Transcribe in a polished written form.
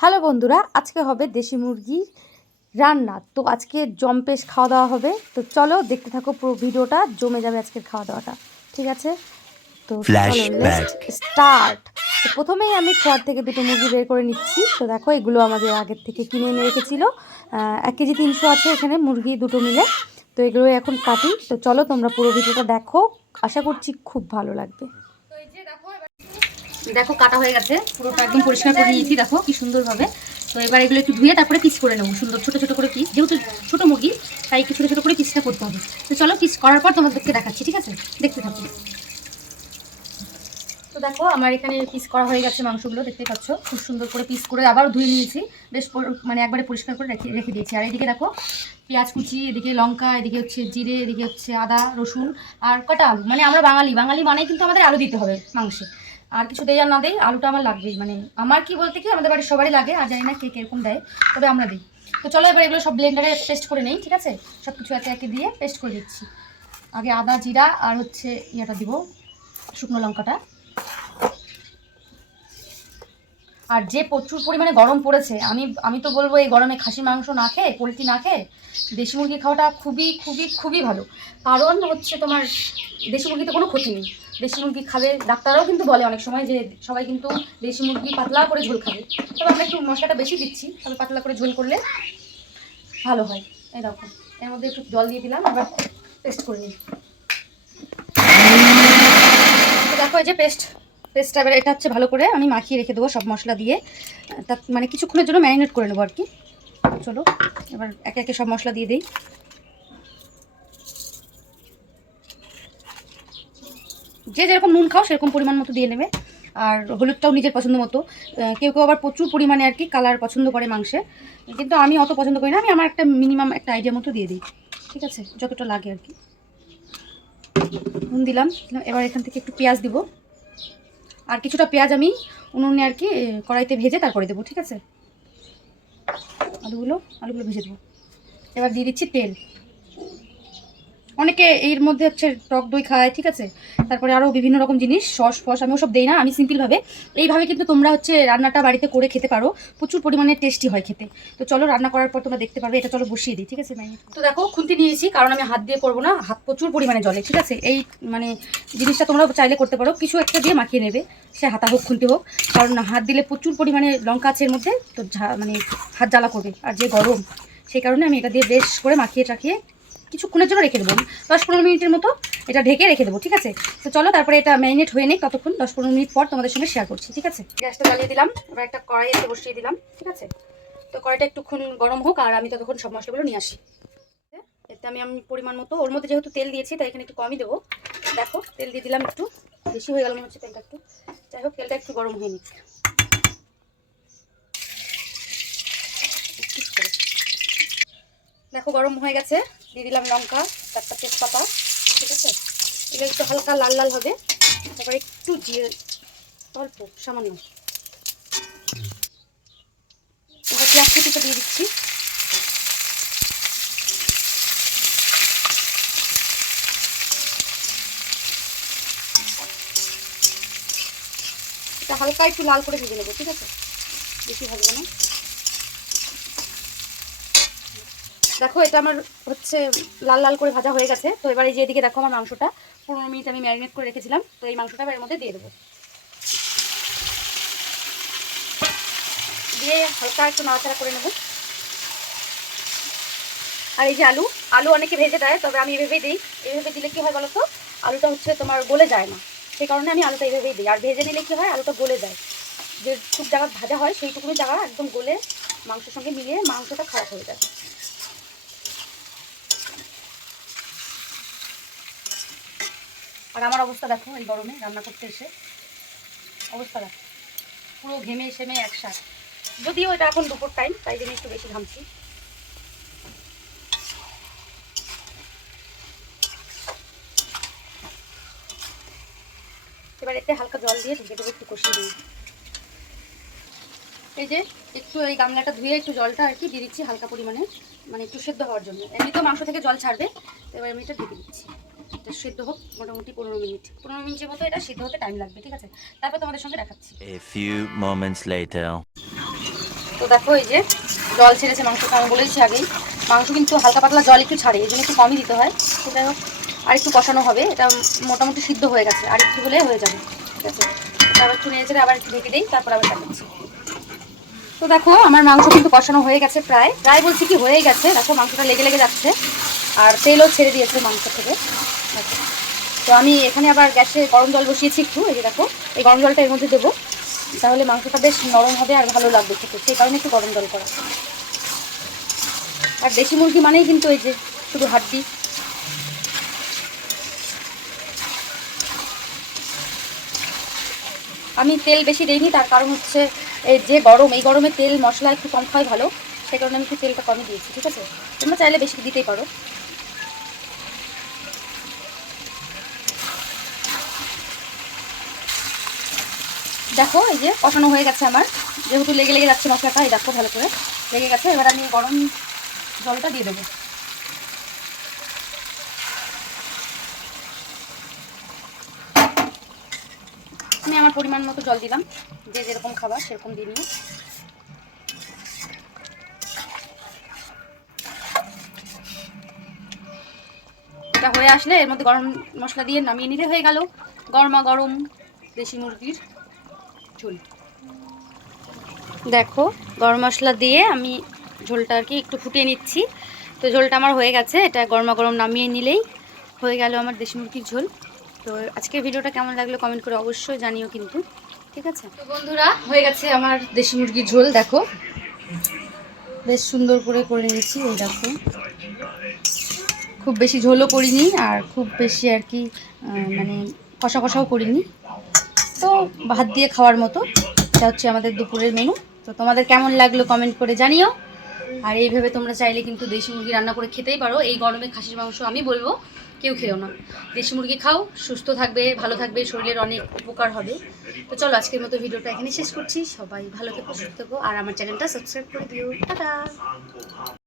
Hello বন্ধুরা, আজকে হবে দেশি মুরগির রান্না। তো আজকে জম্পেশ খাওয়া দাওয়া হবে। তো চলো দেখতে থাকো, পুরো ভিডিওটা জমে যাবে আজকের খাওয়া দাওয়াটা। ঠিক আছে, তো চলো লেটস স্টার্ট। তো প্রথমেই আমি খোয়ার থেকে দুটো মুরগি বের করে নিচ্ছি। তো দেখো, এগুলো আমাদের আগের থেকে কিনে এনে রেখেছিল। 1 কেজি 300 আছে এখানে মুরগি দুটো মিলে। তো এগুলো এখন কাটি। তো চলো তোমরা পুরো ভিডিওটা দেখো, আশা করছি খুব ভালো লাগবে। তো এই যে দেখো কাটা হয়ে গেছে, পুরোটা একদম পরিষ্কার করে নিয়েছি। দেখো কি সুন্দরভাবে। তো এবার এগুলো একটু ধুয়ে তারপরে পিস করে নেবো, সুন্দর ছোটো ছোটো করে পিস, যেহেতু ছোটো মুরগি তাই একটু ছোটো ছোটো করে পিসটা করতে হবে। তো চলো পিস করার পর তোমাদেরকে দেখাচ্ছি, ঠিক আছে? দেখতে থাকো। তো দেখো আমার এখানে পিস করা হয়ে গেছে মাংসগুলো, দেখতে পাচ্ছ খুব সুন্দর করে পিস করে আবার ধুয়ে নিয়েছি, বেশ মানে একবারে পরিষ্কার করে রেখে দিয়েছি। আর এদিকে দেখো পেঁয়াজ কুচি, এদিকে লঙ্কা, এদিকে হচ্ছে জিরে, এদিকে হচ্ছে আদা রসুন আর কটা আলু। মানে আমরা বাঙালি মানে কিন্তু আমাদের আলু দিতে হবে মাংসে, আর কিছু দেয় আর না দেয় আলুটা আমার লাগবেই। মানে আমার কি বলতে কি, আমাদের বাড়ির সবারই লাগে, আর জানি না কে কিরকম দেয়, তবে আমরা দিই। তো চলো এবার এগুলো সব ব্লেন্ডারে পেস্ট করে নেই, ঠিক আছে? সব কিছু একে একে দিয়ে পেস্ট করে দিচ্ছি। আগে আদা জিরা আর হচ্ছে ইয়েটা দিব, শুকনো লঙ্কাটা। আর যে প্রচুর পরিমাণে গরম পড়েছে, আমি তো বলবো এই গরমে খাসি মাংস না খেয়ে, পোলট্রি না খেয়ে দেশি মুরগি খাওয়াটা খুবই খুবই খুবই ভালো। কারণ হচ্ছে তোমার দেশি মুরগিতে কোনো ক্ষতি নেই। দেশি মুরগি খাবে, ডাক্তাররাও কিন্তু বলে অনেক সময় যে সবাই কিন্তু দেশি মুরগি পাতলা করে ঝোল খাবে। তবে আমরা একটু মশলাটা বেশি দিচ্ছি, তবে পাতলা করে ঝোল করলে ভালো হয়। এই দেখো এর মধ্যে একটু জল দিয়ে দিলাম, আবার পেস্ট করে নিই। দেখো এই যে পেস্টটা এবার এটা হচ্ছে ভালো করে আমি মাখিয়ে রেখে দেবো সব মশলা দিয়ে। তা মানে কিছুক্ষণের জন্য ম্যারিনেট করে নেবো আর কি। চলো এবার একে একে সব মশলা দিয়ে দিই। যে যেরকম নুন খাও সেরকম পরিমাণ মতো দিয়ে নেবে, আর হলুদটাও নিজের পছন্দ মতো। কেউ কেউ আবার প্রচুর পরিমাণে আর কি কালার পছন্দ করে মাংসে, কিন্তু আমি অত পছন্দ করি না। আমি আমার একটা মিনিমাম একটা আইডিয়া মতো দিয়ে দিই, ঠিক আছে? যতটা লাগে আর কি নুন দিলাম। এবার এখান থেকে একটু পেঁয়াজ দিব, আর কিছুটা পেঁয়াজ আমি উনুনে আর কি কড়াইতে ভেজে তারপরে দেবো, ঠিক আছে? আলুগুলো ভেজে দেবো। এবার দিয়ে দিচ্ছি তেল। অনেকে এর মধ্যে হচ্ছে টক দই খায়, ঠিক আছে? তারপরে আরও বিভিন্ন রকম জিনিস, সস ফস, আমি ওসব দেই না। আমি সিম্পলভাবে এইভাবে কিন্তু তোমরা হচ্ছে রান্নাটা বাড়িতে করে খেতে পারো, প্রচুর পরিমাণে টেস্টি হয় খেতে। তো চলো রান্না করার পর তোমরা দেখতে পারবে। এটা চলো বসিয়ে দিই, ঠিক আছে? তো দেখো খুন্তি নিয়েছি, কারণ আমি হাত দিয়ে করবো না, হাত প্রচুর পরিমাণে জলে, ঠিক আছে? এই মানে জিনিসটা তোমরা চাইলে করতে পারো, কিছু একটা দিয়ে মাখিয়ে নেবে, সে হাতা হোক খুন্তি হোক। কারণ হাত দিলে প্রচুর পরিমাণে লঙ্কা আছে এর মধ্যে, তো মানে হাত জ্বালা করবে, আর যে গরম, সেই কারণে আমি এটা দিয়ে বেশ করে মাখিয়ে টাখিয়ে কিছুক্ষণের জন্য রেখে দেবো, 10-15 মিনিটের মতো এটা ঢেকে রেখে দেবো, ঠিক আছে? তো চলো তারপরে এটা ম্যারিনেট হয়ে নেই, ততক্ষণ 10-15 মিনিট পর তোমাদের সঙ্গে শেয়ার করছি, ঠিক আছে? গ্যাসটা জ্বালিয়ে দিলাম, এবার একটা কড়াই এতে বসিয়ে দিলাম, ঠিক আছে? তো কড়াইটা একটুক্ষণ গরম হোক, আর আমি ততক্ষণ সব মশলাগুলো নিয়ে আসি। এতে আমি পরিমাণ মতো, ওর মধ্যে যেহেতু তেল দিয়েছি তাই এখানে একটু কমই দেবো। দেখো তেল দিয়ে দিলাম, একটু বেশি হয়ে গেল মনে হচ্ছে তেলটা একটু। যাই হোক তেলটা একটু গরম হয়ে নিচ্ছে। দেখো গরম হয়ে গেছে, দিয়ে দিলাম লঙ্কা, 4টা তেজপাতা, ঠিক আছে? এগুলো একটু হালকা লাল লাল হবে, তারপরে একটু জিরে, অল্প সামান্য। এবার পেঁয়াজ কুচিটা দিয়ে দিচ্ছি। এটা হালকা একটু লাল করে ভেজে নেবো, ঠিক আছে? বেশি ভাজবো না। দেখো এটা আমার হচ্ছে লাল লাল করে ভাজা হয়ে গেছে। তো এবার এই যে এদিকে দেখো আমার মাংসটা 15 মিনিট আমি ম্যারিনেট করে রেখেছিলাম, তো এই মাংসটা এর মধ্যে দিয়ে দেবো, দিয়ে হালকা একটু নাড়াচাড়া করে নেবো। আর এই যে আলু অনেকে ভেজে দেয়, তবে আমি এভাবেই দিই। এইভাবে দিলে কি হয় বলো তো, আলুটা হচ্ছে তোমার গলে যায় না, সেই কারণে আমি আলুটা এইভাবেই দিই। আর ভেজে নিলে কি হয়, আলুটা গলে যায়, যে টুক জায়গা ভাজা হয় সেইটুকুনি জায়গা একদম গলে মাংসের সঙ্গে মিলিয়ে মাংসটা খারাপ হয়ে যায়। আর আমার অবস্থা দেখো এই গরমে রান্না করতে এসে, অবস্থা দেখো পুরো ঘেমে সেমে একসাথ। যদিও এটা এখন দুপুর টাইম, তাই জন্য একটু বেশি ঘামছি। এবার এতে হালকা জল দিয়ে ঢেকে দেবো, একটু কষিয়ে দিই। এই যে একটু এই গামলাটা ধুয়ে একটু জলটা আর কি দিয়ে দিচ্ছি হালকা পরিমাণে, মানে একটু সেদ্ধ হওয়ার জন্য। এমনিতেও মাংস থেকে জল ছাড়বে, তো এবার আমি এটা ঢেকে দিচ্ছি। এটা সেদ্ধ হোক মোটামুটি 15 মিনিটের মতো, এটা সিদ্ধ হতে টাইম লাগবে, ঠিক আছে? তারপর তোমাদের সঙ্গে দেখাচ্ছি। A few moments later. তো দেখো এই যে জল ছেড়েছে মাংসটা, আমি বলেছি আগেই মাংস কিন্তু হালকা পাতলা জল একটু ছাড়ে, এই জন্য একটু কমই দিতে হয়। তো যাই হোক আর একটু কষানো হবে, এটা মোটামুটি সিদ্ধ হয়ে গেছে, আর একটু হলে হয়ে যাবে। ঠিক আছে, আবার একটু নেড়ে চেড়ে আবার একটু ঢেকে দিই, তারপর আবার দেখাচ্ছি। তো দেখো আমার মাংস কিন্তু কষানো হয়ে গেছে, প্রায় প্রায় বলছি কি হয়েই গেছে। দেখো মাংসটা লেগে লেগে যাচ্ছে আর তেলও ছেড়ে দিয়েছে মাংস থেকে। আচ্ছা, তো আমি এখানে আবার গ্যাসে গরম জল বসিয়েছি একটু, এই যে দেখো এই গরম জলটা এর মধ্যে দেবো, তাহলে মাংসটা বেশ নরম হবে আর ভালো লাগবে খেতে, সেই কারণে একটু গরম জল করা। আর দেশি মুরগি মানেই কিন্তু এই যে শুধু হাড্ডি। আমি তেল বেশি দিইনি, তার কারণ হচ্ছে এই যে গরম, এই গরমে তেল মশলা একটু কম খাওয়াই ভালো, সেই কারণে আমি একটু তেলটা কমই দিয়েছি। ঠিক আছে, তোমরা চাইলে বেশি দিতেই পারো। দেখো এই যে কষানো হয়ে গেছে আমার, যেহেতু লেগে লেগে যাচ্ছে মশলাটা, এই দেখো ভালো করে লেগে গেছে। এবার আমি গরম জলটা দিয়ে দেবো। আমি আমার পরিমাণ মতো জল দিলাম, যে যেরকম খাবার সেরকম দিয়ে নিয়ে। এটা হয়ে আসলে এর মধ্যে গরম মশলা দিয়ে নামিয়ে নিলে হয়ে গেল গরমা গরম দেশি মুরগির ঝোল। দেখো গরম মশলা দিয়ে আমি ঝোলটা আর কি একটু ফুটিয়ে নিচ্ছি। তো ঝোলটা আমার হয়ে গেছে, এটা গরমা গরম নামিয়ে নিলেই হয়ে গেল আমার দেশি মুরগির ঝোল। তো আজকের ভিডিওটা কেমন লাগলো কমেন্ট করে অবশ্যই জানিও কিন্তু। ঠিক আছে, তো বন্ধুরা হয়ে গেছে আমার দেশি মুরগির ঝোল, দেখো বেশ সুন্দর করে নিয়েছি। এই দেখো খুব বেশি ঝোলও করিনি আর খুব বেশি আর কি মানে কষা কষাও করিনি, তো ভাত দিয়ে খাওয়ার মতো। এটা হচ্ছে আমাদের দুপুরের মেনু। তো তোমাদের কেমন লাগলো কমেন্ট করে জানিও। আর এইভাবে তোমরা চাইলে কিন্তু দেশি মুরগি রান্না করে খেতেই পারো। এই গরমে খাসির মাংস আমি বলবো কেউ খেও না, দেশি মুরগি খাও, সুস্থ থাকবে, ভালো থাকবে, শরীরের অনেক উপকার হবে। তো চলো আজকের মতো ভিডিওটা এখানে শেষ করছি। সবাই ভালো থেকো, সুস্থ থেকো, আর আমার চ্যানেলটা সাবস্ক্রাইব করে দিও। টাটা।